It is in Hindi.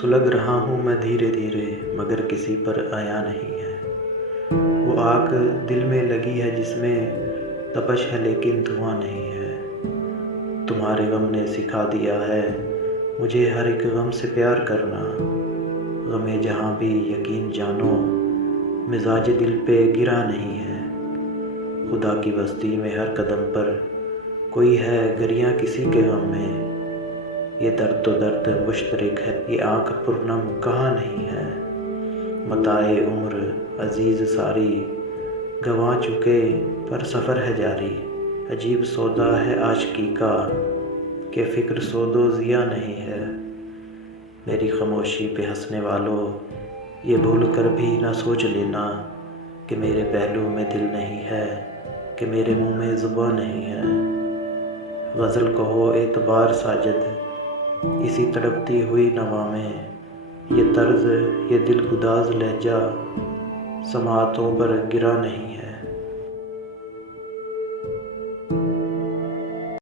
सुलग रहा हूँ मैं धीरे धीरे, मगर किसी पर आया नहीं है। वो आग दिल में लगी है जिसमें तपश है लेकिन धुआं नहीं है। तुम्हारे गम ने सिखा दिया है मुझे हर एक गम से प्यार करना। गमे जहाँ भी यकीन जानो, मिजाज दिल पे गिरा नहीं है। खुदा की बस्ती में हर कदम पर कोई है गरियाँ किसी के गम में। ये दर्द तो दर्द मुश्तरक है, ये आँख पुरनम कहाँ नहीं है। मताए उम्र अजीज़ सारी गंवा चुके पर सफ़र है जारी। अजीब सौदा है आशिकी का कि फ़िक्र सौदो ज़िया नहीं है। मेरी खामोशी पे हंसने वालों, ये भूल कर भी ना सोच लेना कि मेरे पहलू में दिल नहीं है, कि मेरे मुंह में ज़ुबान नहीं है। गज़ल को हो एतबार साजिद इसी तड़पती हुई नवा में। ये तर्ज ये दिल गुदाज लहजा समातों पर गिरा नहीं है।